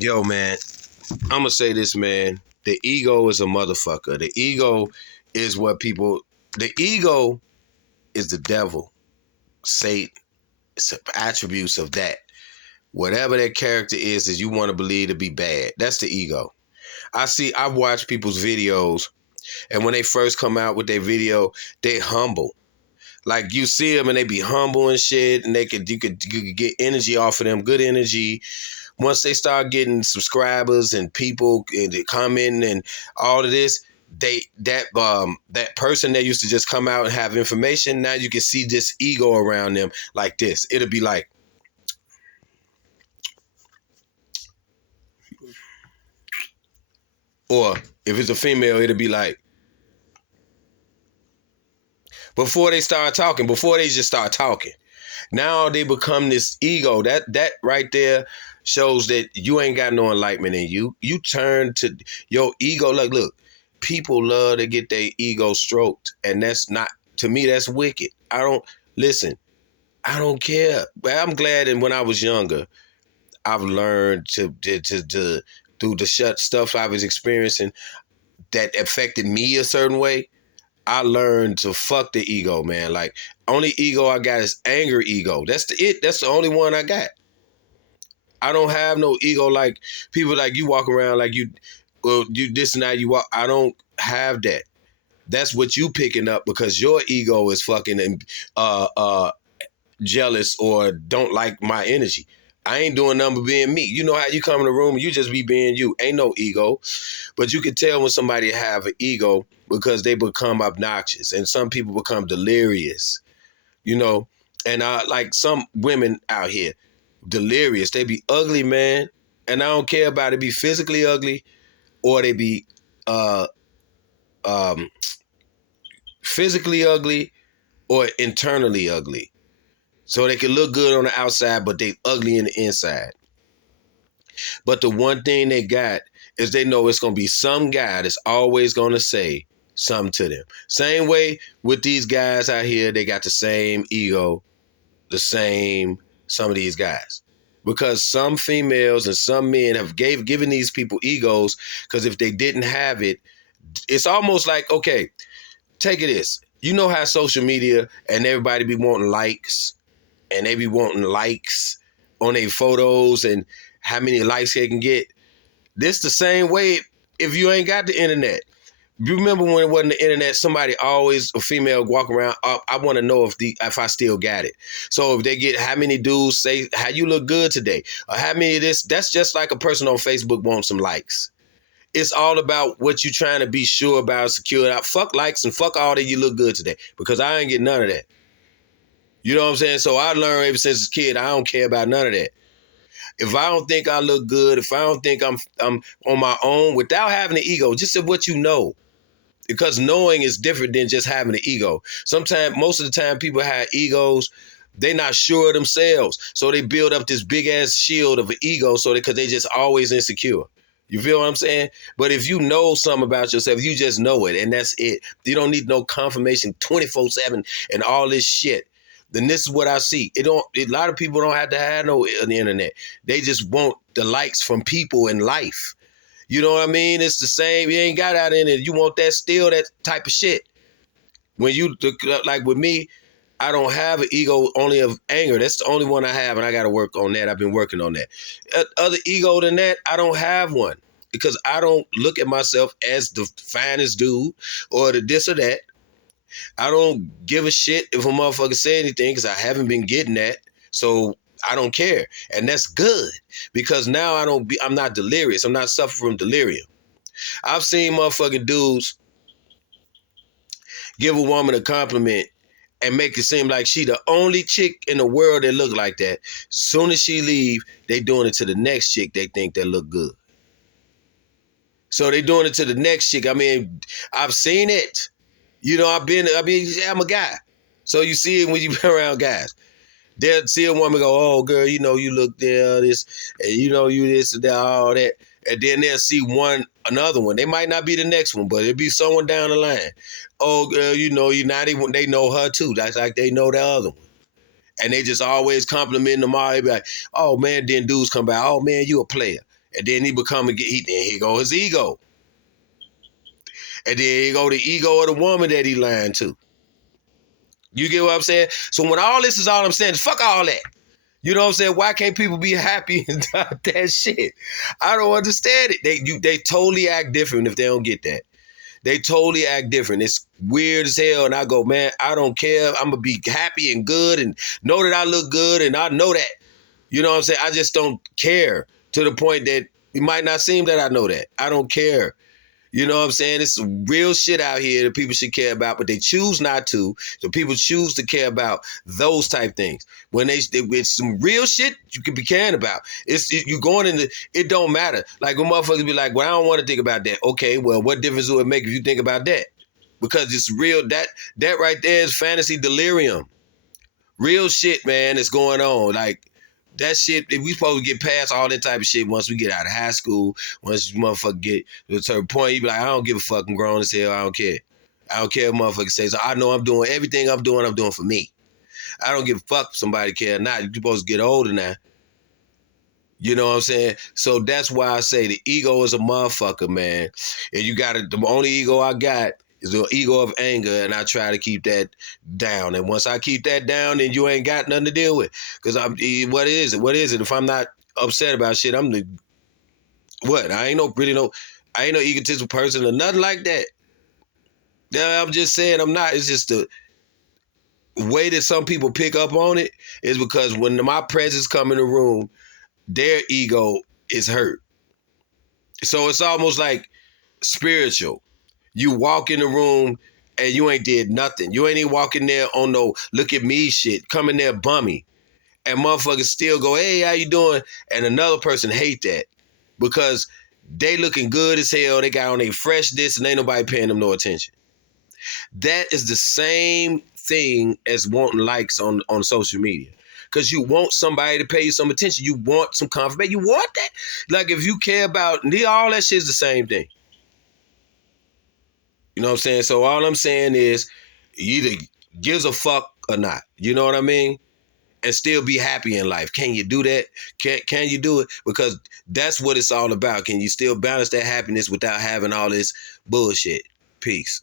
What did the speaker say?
Yo, man, I'm gonna say this, man. The ego is a motherfucker. The ego is what people. The ego is the devil, Satan. It's attributes of that. Whatever that character is you want to believe to be bad. That's the ego. I've watched people's videos, and when they first come out with their video, they humble. Like you see them and they be humble and shit, and you could get energy off of them, good energy. Once they start getting subscribers and people and they comment and all of this, that person that used to just come out and have information, now you can see this ego around them like this. It'll be like, or if it's a female, it'll be like, before they start talking, before they just start talking. Now they become this ego. That right there shows that you ain't got no enlightenment in you. You turn to your ego. Like, look, people love to get their ego stroked, and that's not, to me, that's wicked. I don't listen. I don't care. But I'm glad that when I was younger, I've learned to through the stuff I was experiencing that affected me a certain way. I learned to fuck the ego, man. Like, only ego I got is anger ego. That's the only one I got. I don't have no ego like people like you walk around like you this and that, you walk. I don't have that. That's what you picking up because your ego is fucking jealous or don't like my energy. I ain't doing nothing but being me. You know how you come in the room and you just be being you. Ain't no ego. But you can tell when somebody have an ego because they become obnoxious and some people become delirious, you know. And like some women out here, delirious. They be ugly, man. And I don't care about it be physically ugly or they be um, physically ugly or internally ugly. So they can look good on the outside, but they ugly in the inside. But the one thing they got is they know it's going to be some guy that's always going to say something to them. Same way with these guys out here, they got the same ego, the same, some of these guys. Because some females and some men have given these people egos because if they didn't have it, it's almost like, okay, take it this. You know how social media and everybody be wanting likes and they be wanting likes on their photos and how many likes they can get. This the same way if you ain't got the internet. You remember when it wasn't the internet, somebody always, a female walk around, I want to know if I still got it. So if they get how many dudes say, how you look good today, or how many of this, that's just like a person on Facebook wants some likes. It's all about what you trying to be sure about, secure out. Fuck likes and fuck all that you look good today because I ain't get none of that. You know what I'm saying? So I learned ever since a kid, I don't care about none of that. If I don't think I look good, if I don't think I'm on my own without having an ego, just what you know. Because knowing is different than just having an ego. Sometimes, most of the time, people have egos. They're not sure of themselves. So they build up this big ass shield of an ego because they just always insecure. You feel what I'm saying? But if you know something about yourself, you just know it. And that's it. You don't need no confirmation 24/7 and all this shit. Then this is what I see. A lot of people don't have to have no on the internet. They just want the likes from people in life. You know what I mean? It's the same. You ain't got out in it. You want that still, that type of shit. When you, like with me, I don't have an ego only of anger. That's the only one I have, and I got to work on that. I've been working on that. Other ego than that, I don't have one because I don't look at myself as the finest dude or the this or that. I don't give a shit if a motherfucker say anything because I haven't been getting that. So I don't care. And that's good because now I'm not delirious. I'm not suffering from delirium. I've seen motherfucking dudes give a woman a compliment and make it seem like she the only chick in the world that look like that. Soon as she leave, they doing it to the next chick they think that look good. So they doing it to the next chick. I mean, I've seen it. You know, I'm a guy. So you see it when you be around guys. They'll see a woman go, oh, girl, you know, you look there, this, and you know, you this and that, all that. And then they'll see another one. They might not be the next one, but it'll be someone down the line. Oh, girl, you know, they know her too. That's like they know the other one. And they just always compliment them all. They be like, oh, man, then dudes come by, oh, man, you a player. And then he become then here go his ego. And then here go the ego of the woman that he lying to. You get what I'm saying? So when all this is all I'm saying, fuck all that. You know what I'm saying? Why can't people be happy about that shit? I don't understand it. They totally act different if they don't get that. They totally act different. It's weird as hell. And I go, man, I don't care. I'm going to be happy and good and know that I look good. And I know that. You know what I'm saying? I just don't care to the point that it might not seem that I know that. I don't care. You know what I'm saying? It's some real shit out here that people should care about, but they choose not to. So people choose to care about those type things. When it's some real shit you could be caring about. You going into, it don't matter. Like when motherfuckers be like, well, I don't want to think about that. Okay, well, what difference will it make if you think about that? Because it's real, that right there is fantasy delirium. Real shit, man, is going on. Like, that shit, we supposed to get past all that type of shit once we get out of high school. Once you motherfucker get to a certain point, you be like, I don't give a fuck, I'm grown as hell, I don't care. I don't care what motherfucker says. So I know I'm doing everything I'm doing for me. I don't give a fuck if somebody care or not. You're supposed to get older now. You know what I'm saying? So that's why I say the ego is a motherfucker, man. And you got the only ego I got is the ego of anger, and I try to keep that down. And once I keep that down, then you ain't got nothing to deal with. Because what is it? What is it? If I'm not upset about shit, I'm the what? I ain't no egotistical person or nothing like that. Yeah, I'm just saying I'm not. It's just the way that some people pick up on it is because when my presence come in the room, their ego is hurt. So it's almost like spiritual. You walk in the room and you ain't did nothing. You ain't even walking there on no look at me shit. Come in there bummy. And motherfuckers still go, hey, how you doing? And another person hate that because they looking good as hell. They got on their fresh this and ain't nobody paying them no attention. That is the same thing as wanting likes on social media. Because you want somebody to pay you some attention. You want some confirmation. You want that. Like if you care about, all that shit is the same thing. You know what I'm saying? So all I'm saying is you either gives a fuck or not. You know what I mean? And still be happy in life. Can you do that? Can you do it? Because that's what it's all about. Can you still balance that happiness without having all this bullshit? Peace.